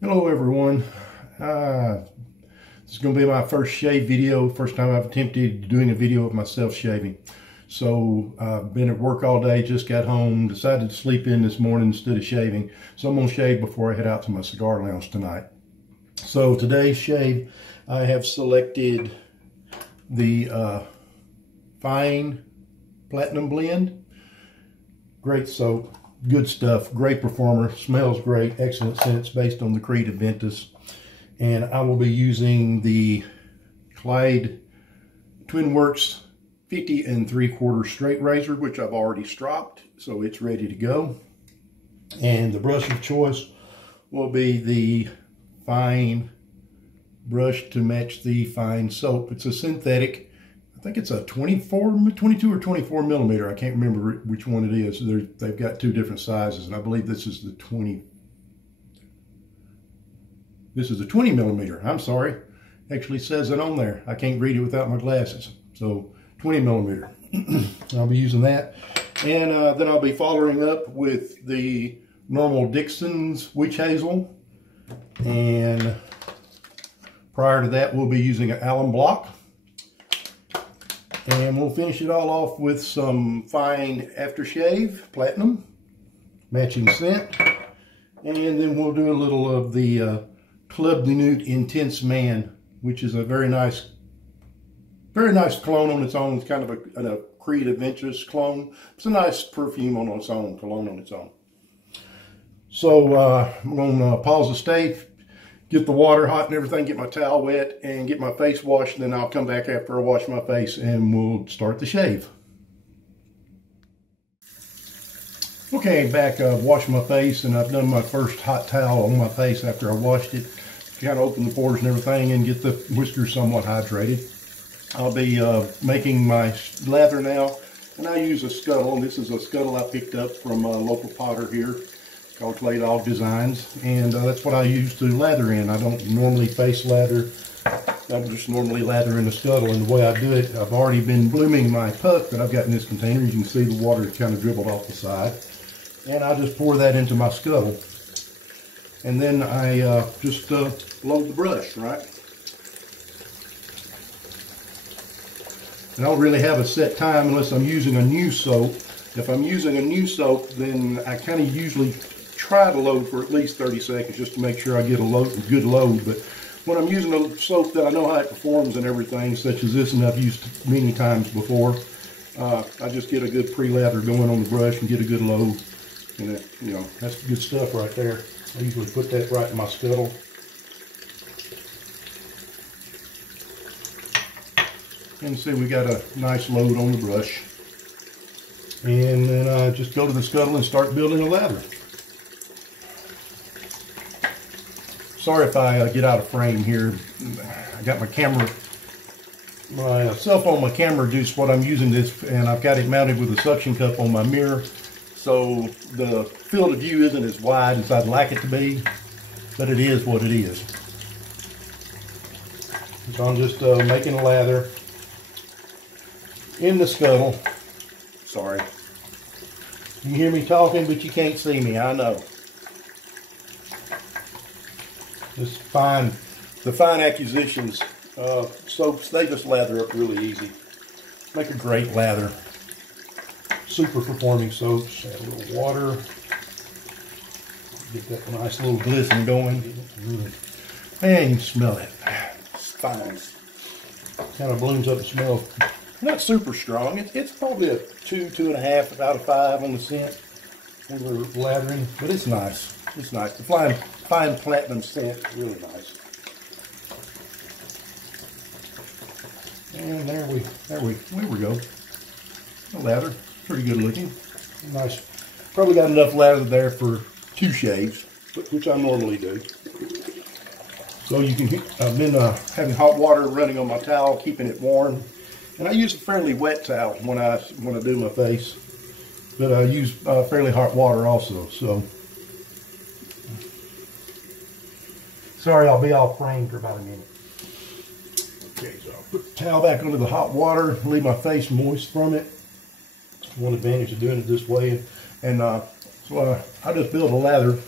Hello everyone. This is going to be my first shave video. First time I've attempted doing a video of myself shaving. So I've been at work all day, just got home, decided to sleep in this morning instead of shaving. So I'm going to shave before I head out to my cigar lounge tonight. So today's shave, I have selected the Fine Platinum Blend. Great soap. Good stuff, great performer, smells great, excellent scents based on the Creed Aventus. And I will be using the Clyde Twinworks 50 3/4 straight razor, which I've already stropped, so it's ready to go. And the brush of choice will be the Fine brush to match the Fine soap. It's a synthetic. I think it's a 22 or 24 millimeter. I can't remember which one it is. They've got two different sizes, and I believe this is the 20. This is the 20 millimeter. I'm sorry. Actually says it on there. I can't read it without my glasses. So 20 millimeter. I'll be using that. And then I'll be following up with the normal Dixon's Witch Hazel. And prior to that, we'll be using an alum block. And we'll finish it all off with some Fine Aftershave Platinum, matching scent. And then we'll do a little of the Club de Nuit Intense Man, which is a very nice cologne on its own. It's kind of a Creed Aventus clone. It's a nice perfume on its own, cologne on its own. So I'm going to pause the stave, get the water hot and everything, get my towel wet, and get my face washed, and then I'll come back after I wash my face and we'll start the shave. Okay, back, I've washed my face and I've done my first hot towel on my face after I washed it. Kind of open the pores and everything and get the whiskers somewhat hydrated. I'll be making my lather now, and I use a Scuttle. This is a Scuttle I picked up from a local potter here called Clay Dog Designs, and that's what I use to lather in. I don't normally face lather. I just normally lather in the Scuttle, and the way I do it, I've already been blooming my puck that I've got in this container. You can see the water kind of dribbled off the side, and I just pour that into my Scuttle, and then I just load the brush, right? I don't really have a set time unless I'm using a new soap. If I'm using a new soap, then I kind of usually try to load for at least 30 seconds just to make sure I get a good load. But when I'm using a soap that I know how it performs and everything, such as this, and I've used many times before, I just get a good pre-lather going on the brush and get a good load. And you know, that's good stuff right there. I usually put that right in my Scuttle. And see, we got a nice load on the brush. And then I just go to the Scuttle and start building a lather. Sorry if I get out of frame here. I got my camera, my cell phone, my camera reduced what I'm using this, and I've got it mounted with a suction cup on my mirror. So the field of view isn't as wide as I'd like it to be, but it is what it is. So I'm just making a lather in the Scuttle. Sorry. You hear me talking, but you can't see me, I know. This the Fine Acquisitions soaps, they just lather up really easy. Make a great lather. Super performing soaps. Add a little water. Get that nice little glisten going. Man, you can smell it. It's fine. Kind of blooms up and smells. Not super strong. It's probably a 2.5 out of 5 on the scent when we're lathering, but it's nice. It's nice. The Fine Platinum scent is really nice. And there we go. The lather, pretty good looking. Nice. Probably got enough lather there for 2 shaves, which I normally do. So you can. I've been having hot water running on my towel, keeping it warm. And I use a fairly wet towel when I do my face, but I use fairly hot water also. So, sorry, I'll be off frame for about a minute. Okay, so I'll put the towel back under the hot water, leave my face moist from it. One advantage of doing it this way, and so I just build a lather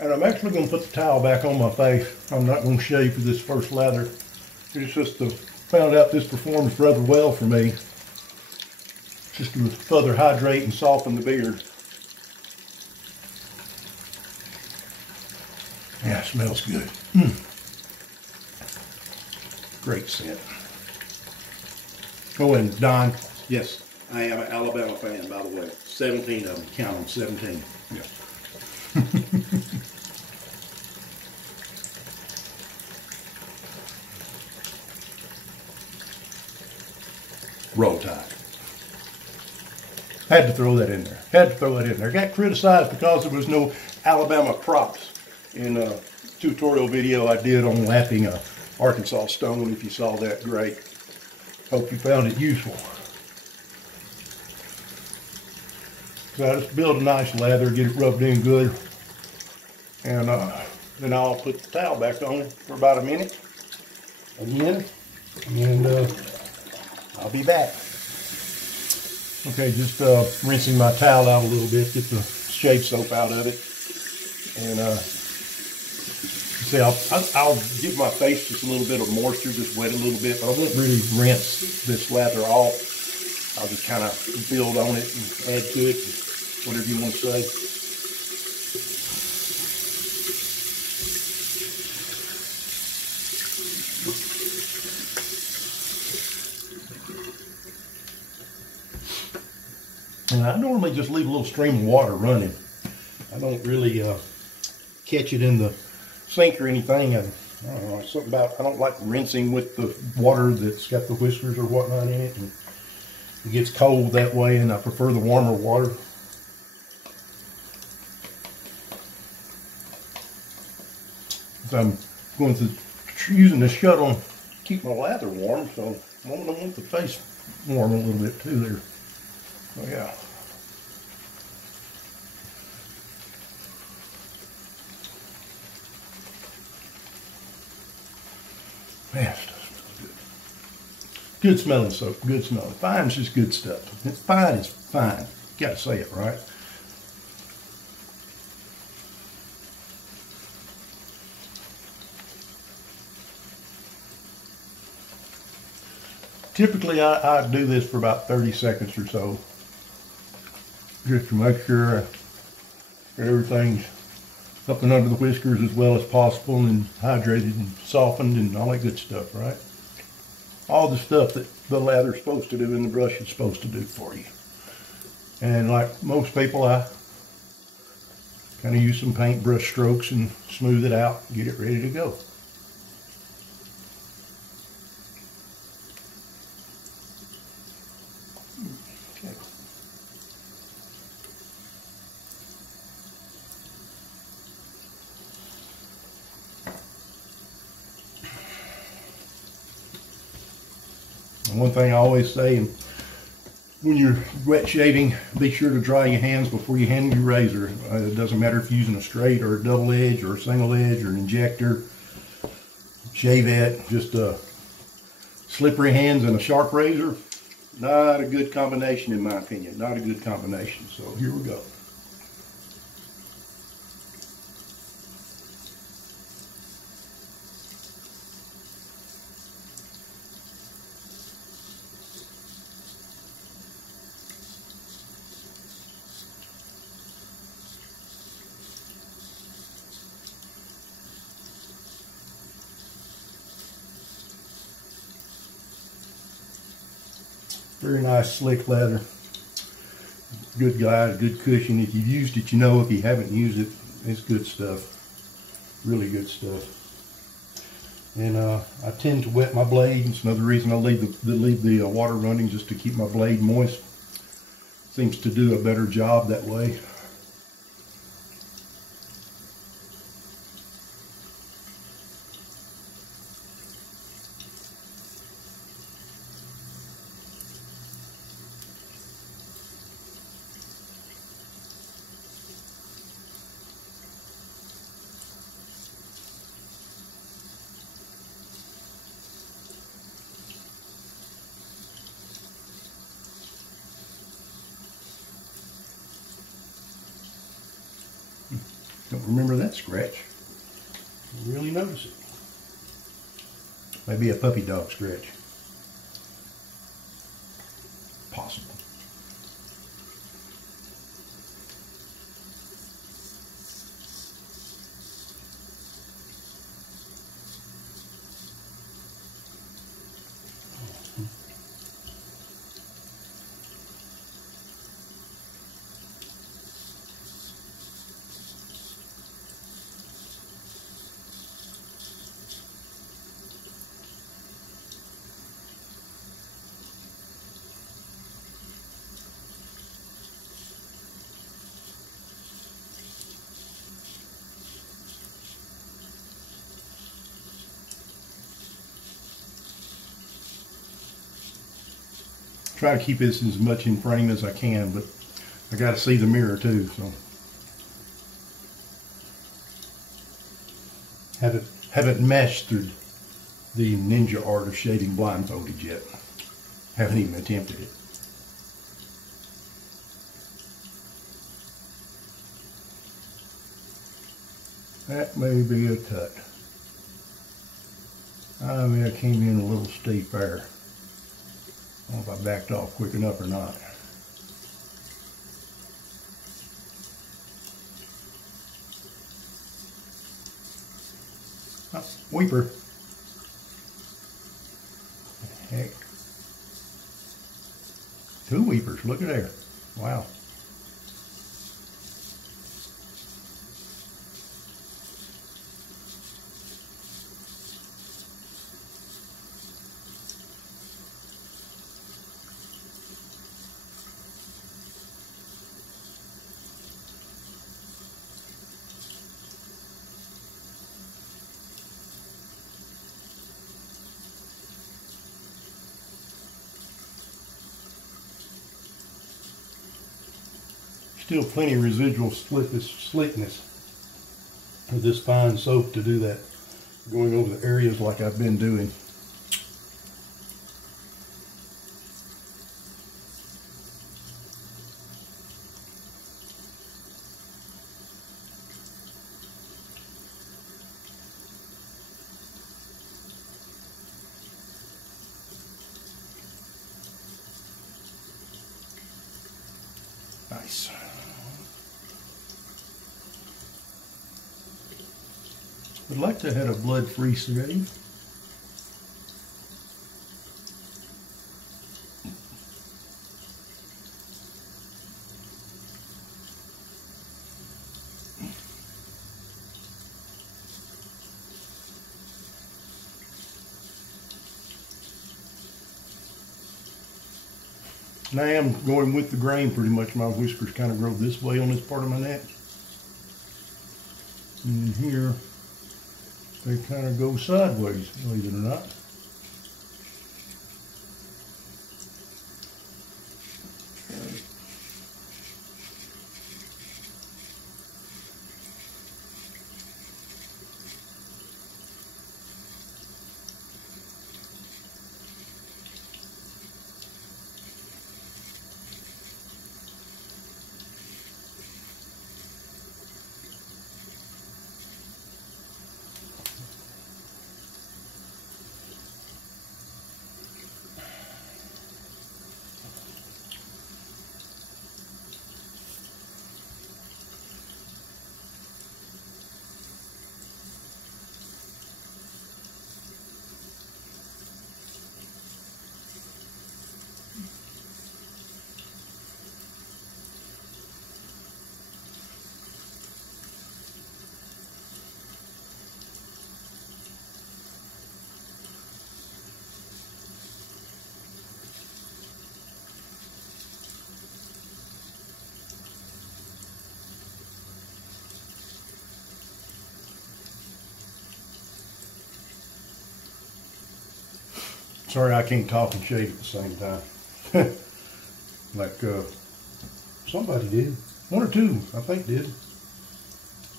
And I'm actually going to put the towel back on my face. I'm not going to shave for this first lather. It's just found out this performs rather well for me. Just to further hydrate and soften the beard. Yeah, it smells good. Great scent. Oh, and Don, yes, I am an Alabama fan, by the way. 17 of them. Count them, 17. Yeah. Roll Tide. Had to throw that in there. Had to throw that in there. Got criticized because there was no Alabama props in a tutorial video I did on lapping a Arkansas stone. If you saw that, great. Hope you found it useful. So I just build a nice lather, get it rubbed in good, and then I'll put the towel back on for about a minute again, and I'll be back. Okay, just rinsing my towel out a little bit, get the shave soap out of it, and see, I'll give my face just a little bit of moisture, just wet a little bit, but I won't really rinse this lather off. I'll just kind of build on it and add to it, whatever you want to say. And I normally just leave a little stream of water running. I don't really catch it in the sink or anything. I don't know, something about, I don't like rinsing with the water that's got the whiskers or whatnot in it. And it gets cold that way, and I prefer the warmer water. So I'm going to using the Scuttle to keep my lather warm, so I want the face warm a little bit too there. Oh yeah. Man, stuff smells good. Good smelling soap, good smelling. Fine's just good stuff. It's fine is fine. Gotta say it, right? Typically, I do this for about 30 seconds or so, just to make sure everything's up and under the whiskers as well as possible, and hydrated and softened and all that good stuff, right? All the stuff that the lather's supposed to do and the brush is supposed to do for you. And like most people, I kind of use some paintbrush strokes and smooth it out, get it ready to go. One thing I always say, when you're wet shaving, be sure to dry your hands before you handle your razor. It doesn't matter if you're using a straight or a double edge or a single edge or an injector, shavette, just slippery hands and a sharp razor. Not a good combination in my opinion, not a good combination. So here we go. Very nice slick leather. Good glide, good cushion. If you've used it, you know. If you haven't used it, it's good stuff. Really good stuff. And I tend to wet my blade. It's another reason I leave the water running, just to keep my blade moist. Seems to do a better job that way. remember that scratch. Really notice it. Maybe a puppy dog scratch. Possible. Try to keep this as much in frame as I can, but I got to see the mirror too. So haven't mastered the ninja art of shaving blindfolded yet. Haven't even attempted it. That may be a cut. I mean, I came in a little steep there. I don't know if I backed off quick enough or not. Oh, weeper. Heck. 2 weepers, look at there. Wow. Still plenty of residual slickness with this fine soap to do that, going over the areas like I've been doing. Nice. I'd like to have a blood-free shave. And I am going with the grain pretty much. My whiskers kind of grow this way on this part of my neck. And here, they kind of go sideways, believe it or not. Sorry I can't talk and shave at the same time. Like somebody did. 1 or 2, I think, did.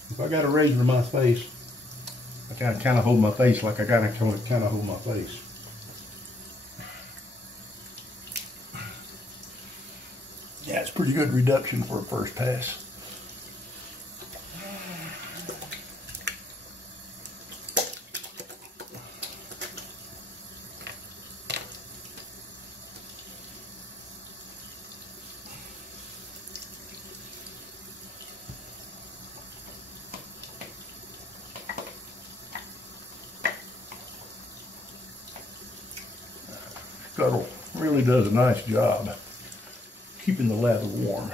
If I got a razor in my face, I gotta kind of hold my face like I gotta kind of hold my face. Yeah, it's pretty good reduction for a first pass. Scuttle really does a nice job keeping the lather warm.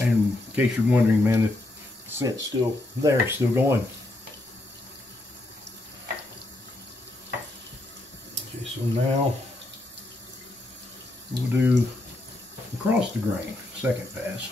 And in case you're wondering, man, the scent's still there, still going. Okay, so now we'll do across the grain, second pass.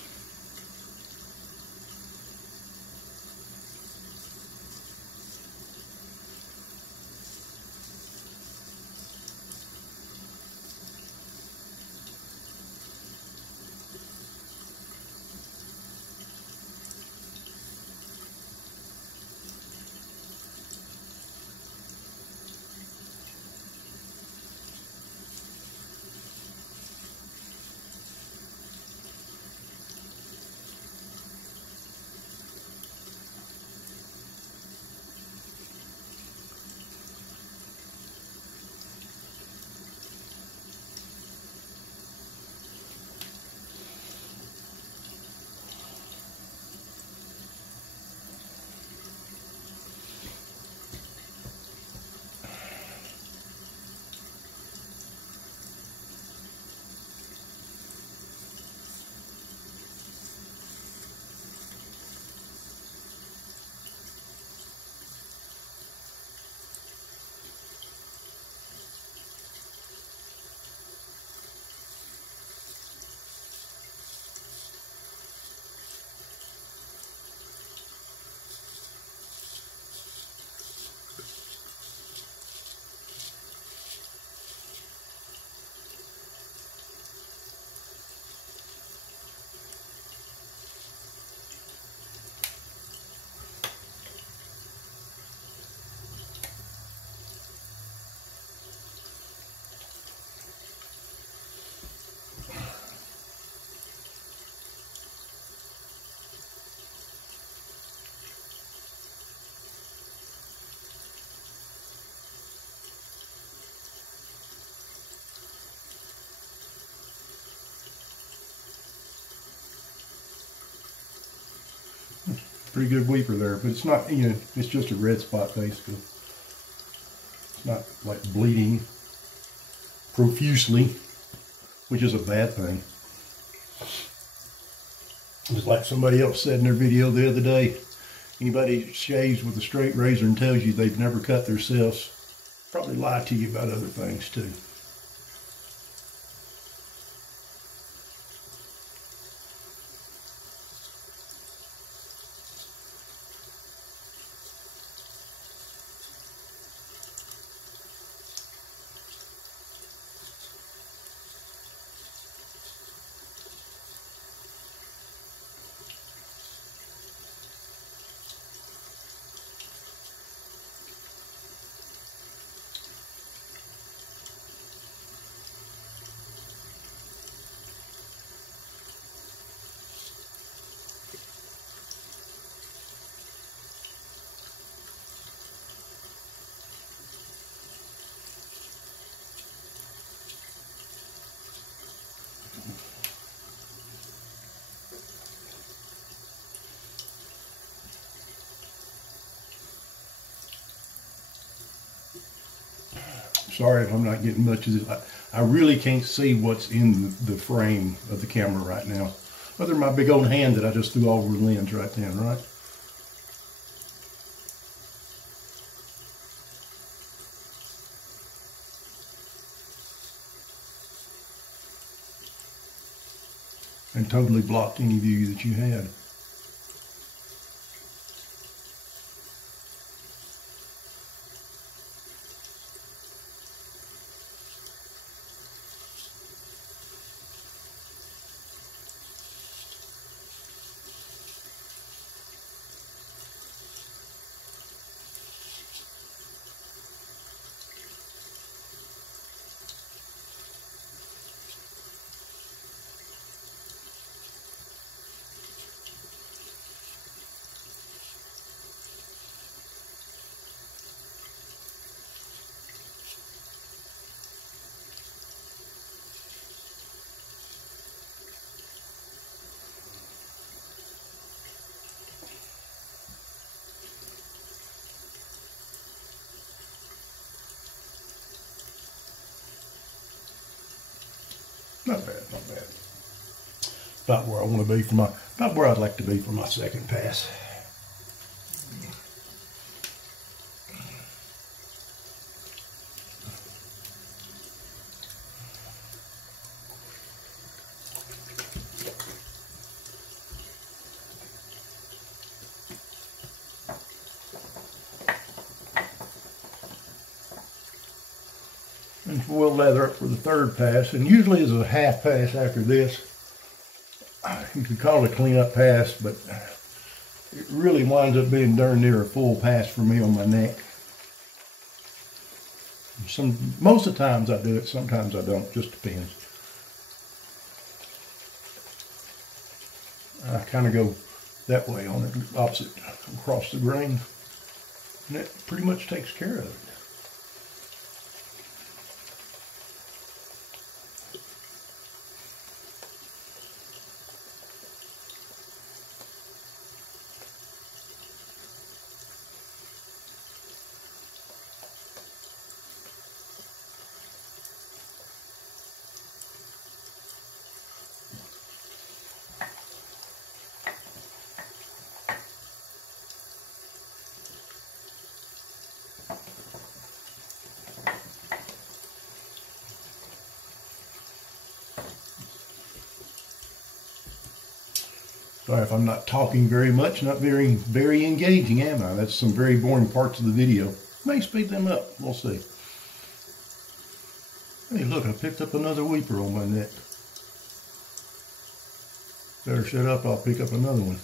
Pretty good weeper there, but it's not, you know, it's just a red spot basically. It's not like bleeding profusely, which is a bad thing. It's like somebody else said in their video the other day, anybody shaves with a straight razor and tells you they've never cut themselves, probably lie to you about other things too. Sorry if I'm not getting much of this. I really can't see what's in the frame of the camera right now, other than my big old hand that I just threw over the lens right then, right? and totally blocked any view that you had. Not bad, not bad. About where I want to be for about where I'd like to be for my second pass. And we'll lather up for the third pass, and usually is a half pass after this. You could call it a cleanup pass, but it really winds up being darn near a full pass for me on my neck. Most of the times I do it, sometimes I don't, just depends. I kind of go that way on it, opposite, across the grain, and that pretty much takes care of it. Sorry if I'm not talking very much, not very engaging, am I? That's some very boring parts of the video. May speed them up, we'll see. Hey look, I picked up another weeper on my neck. Better shut up, I'll pick up another one.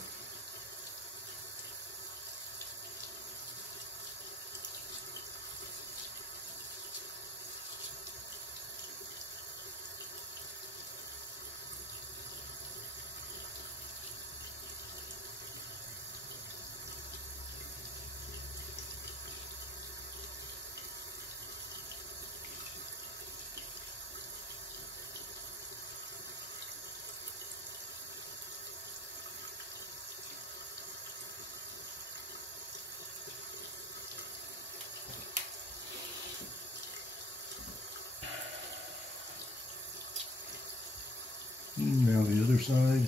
Now the other side.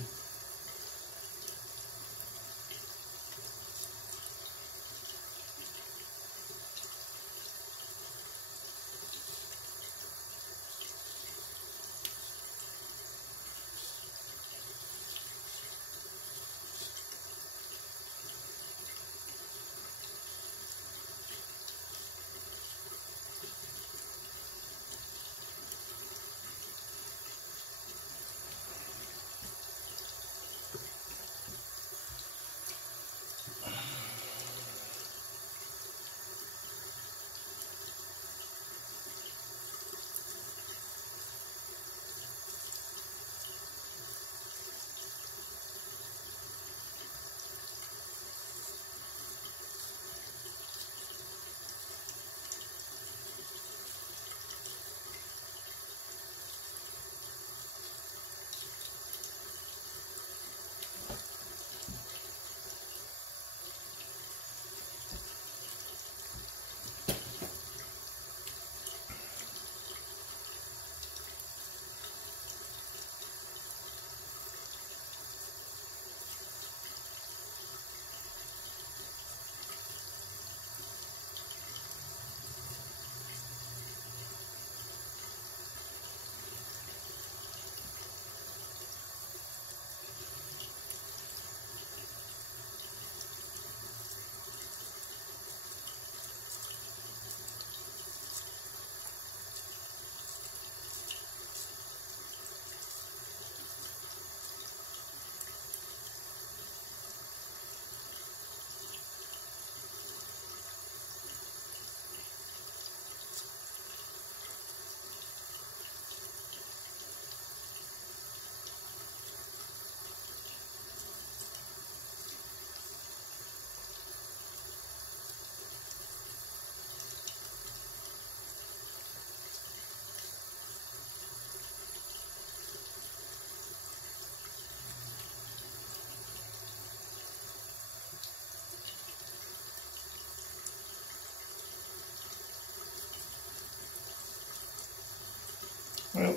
Well,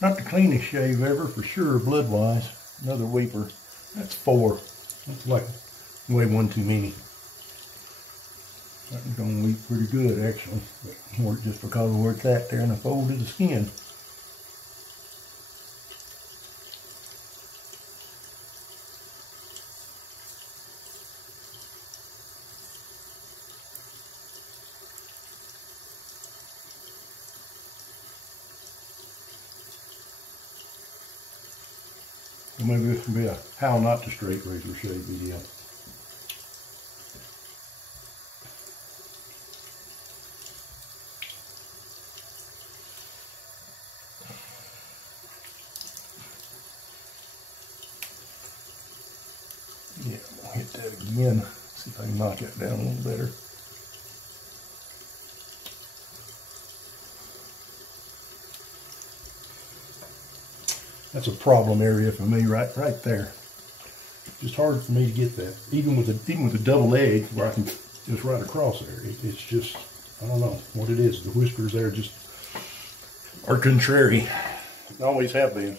not the cleanest shave ever, for sure, blood-wise. Another weeper. That's 4. That's like way one too many. That one's gonna weep pretty good, actually. But more just because of where it's at there in the fold of the skin. So maybe this can be a how not to straight razor shave video. Yeah, I'm gonna hit that again. See if I can knock that down a little better. That's a problem area for me right there. Just hard for me to get that. Even with a double edge where I can just right across there. It's just, I don't know what it is. The whiskers there just are contrary. Always have been.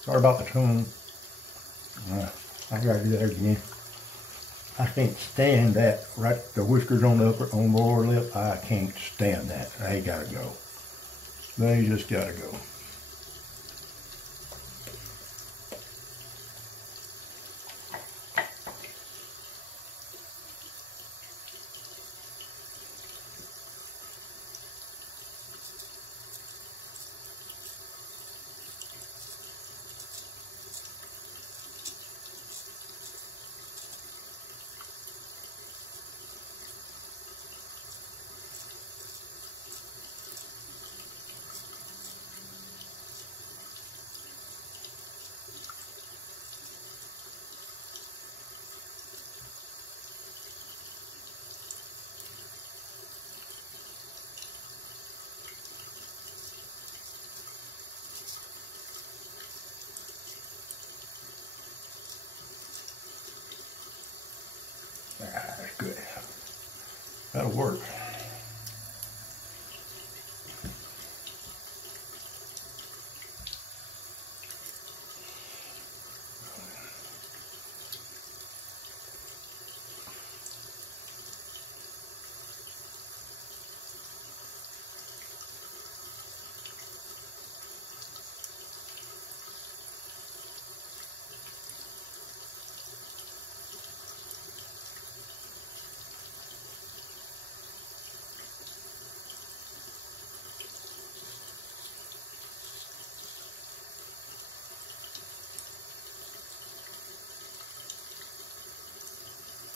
Sorry about the tone. I gotta do that again. I can't stand that. Right, the whiskers on the lower lip. I can't stand that. They gotta go. They just gotta go. That's good. That'll work.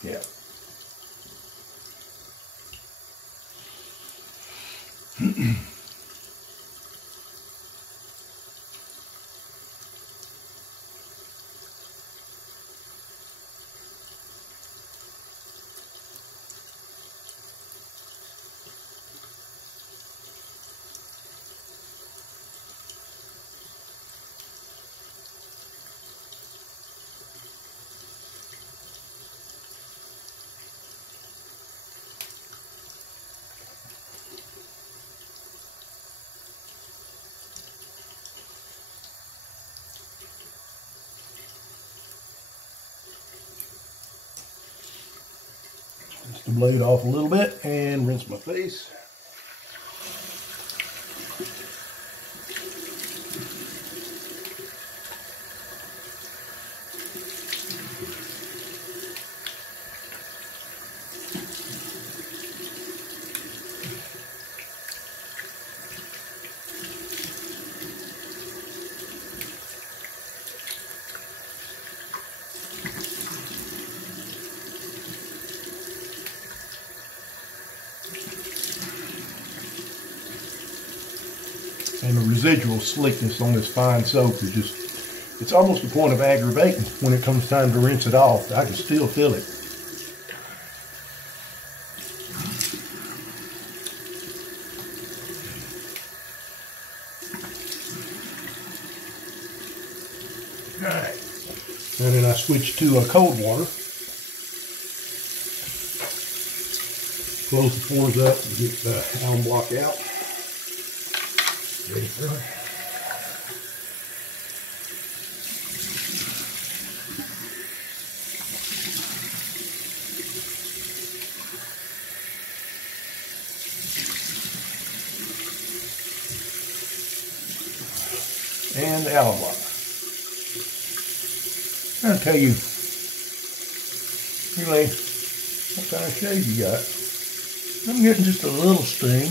Yeah. Rinse the blade off a little bit and rinse my face. And the residual slickness on this fine soap is just, it's almost a point of aggravating when it comes time to rinse it off. I can still feel it. And then I switched to cold water. Close the pores up and get the alum block out. Ready for it. And the alum block. I'm going to tell you really what kind of shade you got. I'm getting just a little sting.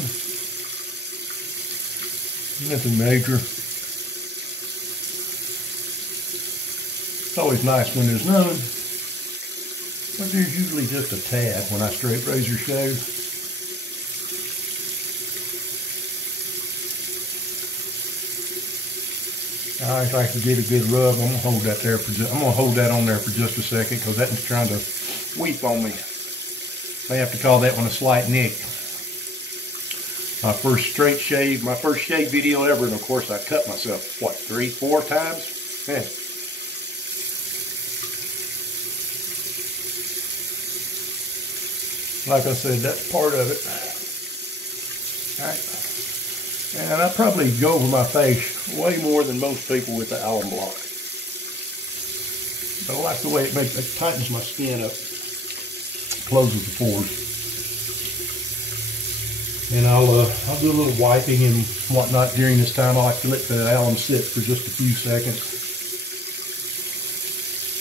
Nothing major. It's always nice when there's none, but there's usually just a tad when I straight razor shave. I always like to get a good rub. I'm gonna hold that there on there for just a second because that one's trying to weep on me. May have to call that one a slight nick. My first straight shave, my first shave video ever, and of course I cut myself, what, 3-4 times? Man. Like I said, that's part of it. All right. And I probably go over my face way more than most people with the alum block. But I like the way it tightens my skin up, closes the pores. And I'll do a little wiping and whatnot during this time. I like to let the alum sit for just a few seconds,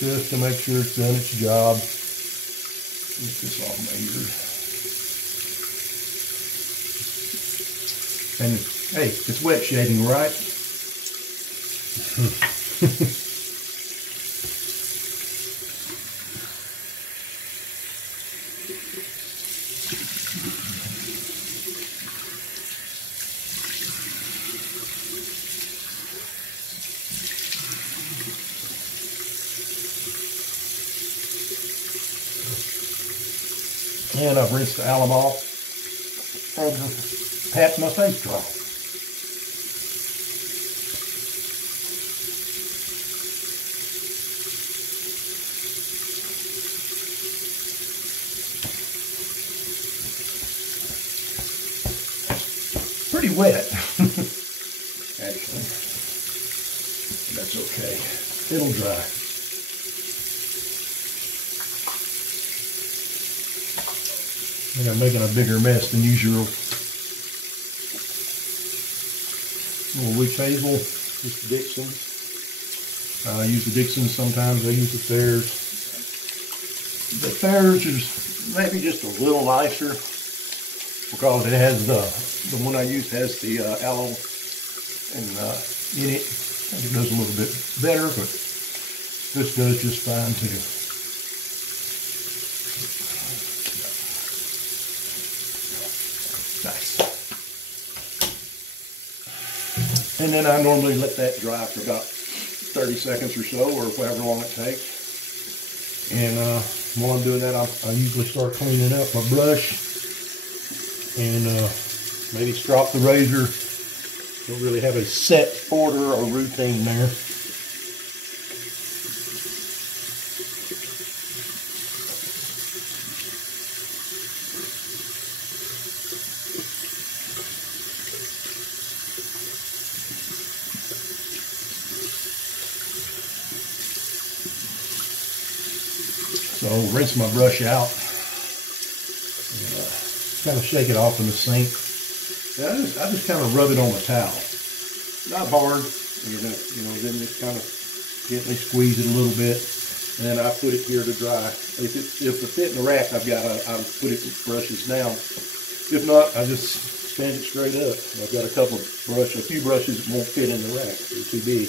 just to make sure it's done its job. Get this all measured. And hey, it's wet shaving, right? And I've rinsed the alum off and pat my face dry. Pretty wet, actually. That's okay. It'll dry. I think I'm making a bigger mess than usual. A little witch hazel, just Dixon. I use the Dixon sometimes. I use the Thayers. The Thayers is maybe just a little nicer because it has the one I use has the aloe in it. I think it does a little bit better, but this does just fine too. Nice. And then I normally let that dry for about 30 seconds or so, or however long it takes. And while I'm doing that, I usually start cleaning up my brush and maybe strop the razor. Don't really have a set order or routine there. So rinse my brush out and kind of shake it off in the sink. Yeah, I just kind of rub it on the towel. Not hard, and then just kind of gently squeeze it a little bit, and then I put it here to dry. If it fit in the rack, I put it brushes down. If not, I just stand it straight up. I've got a few brushes that won't fit in the rack. They're too big.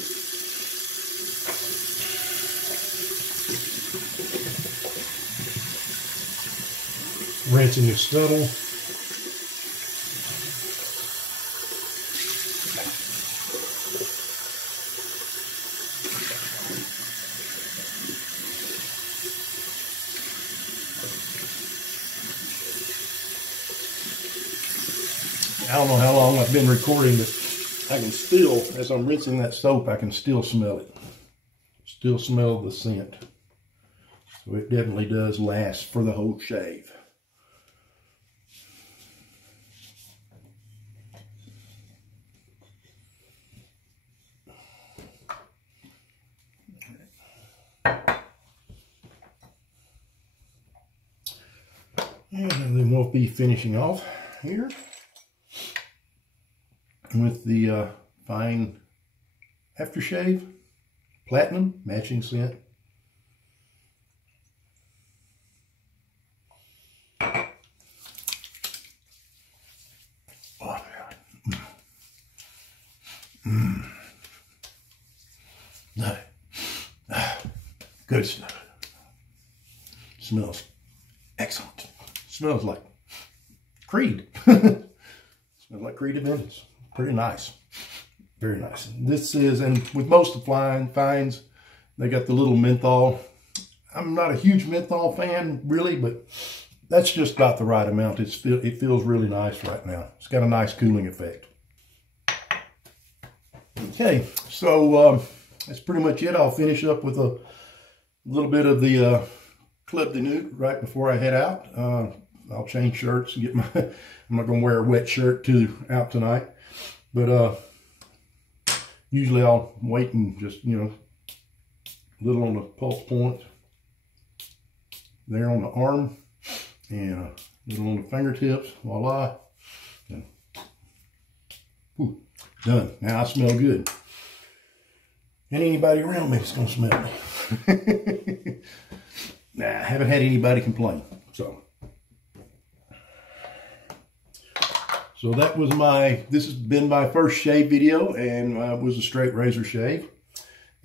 Rinsing your Scuttle. I don't know how long I've been recording, but I can still, as I'm rinsing that soap, I can still smell it. still smell the scent. So it definitely does last for the whole shave. And then we'll be finishing off here with the fine aftershave, platinum, matching scent. Oh, good stuff. Smells excellent. Smells like Creed. Smells like Creed Aventus. Pretty nice. Very nice. This is, and with most of the fines, they got the little menthol. I'm not a huge menthol fan, really, but that's just about the right amount. It feels really nice right now. It's got a nice cooling effect. Okay, so that's pretty much it. I'll finish up with a little bit of the Club de Nuit right before I head out. I'll change shirts and get my, I'm not going to wear a wet shirt out tonight. But usually I'll wait and just, you know, a little on the pulse point there on the arm and a little on the fingertips. Voila. And, done. Now I smell good. And anybody around me is going to smell me. Nah, I haven't had anybody complain. So that was this has been my first shave video, and it was a straight razor shave.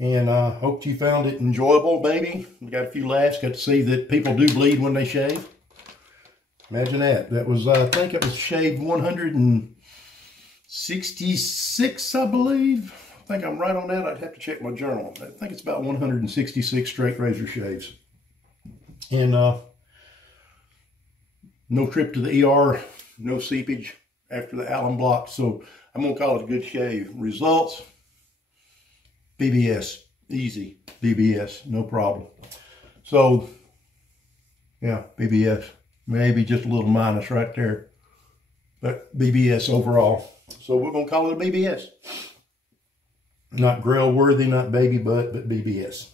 And I hope you found it enjoyable, maybe. We got a few laughs, got to see that people do bleed when they shave. Imagine that. That was, I think it was shaved 166, I believe. I think I'm right on that. I'd have to check my journal. I think it's about 166 straight razor shaves. And no trip to the ER, no seepage after the alum block, so I'm gonna call it a good shave. Results, BBS, easy, BBS, no problem. So, yeah, BBS, maybe just a little minus right there, but BBS overall. So we're gonna call it a BBS. Not grill worthy, not baby butt, but BBS.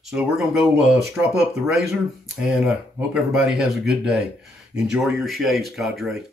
So we're gonna go strop up the razor, and hope everybody has a good day. Enjoy your shaves, Cadre.